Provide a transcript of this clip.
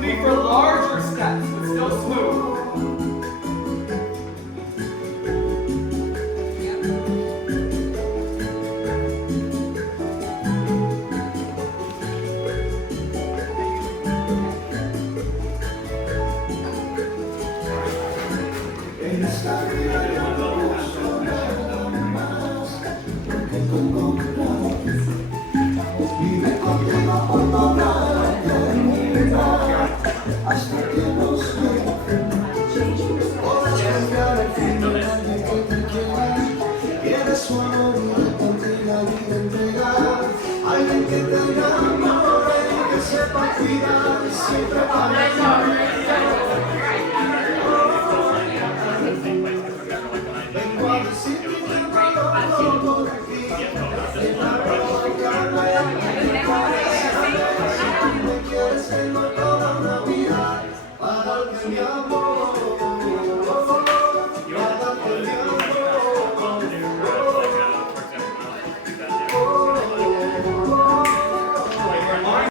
the need for larger steps, but still smooth. Alguien que te enamore, que sepa cuidar y siempre amar.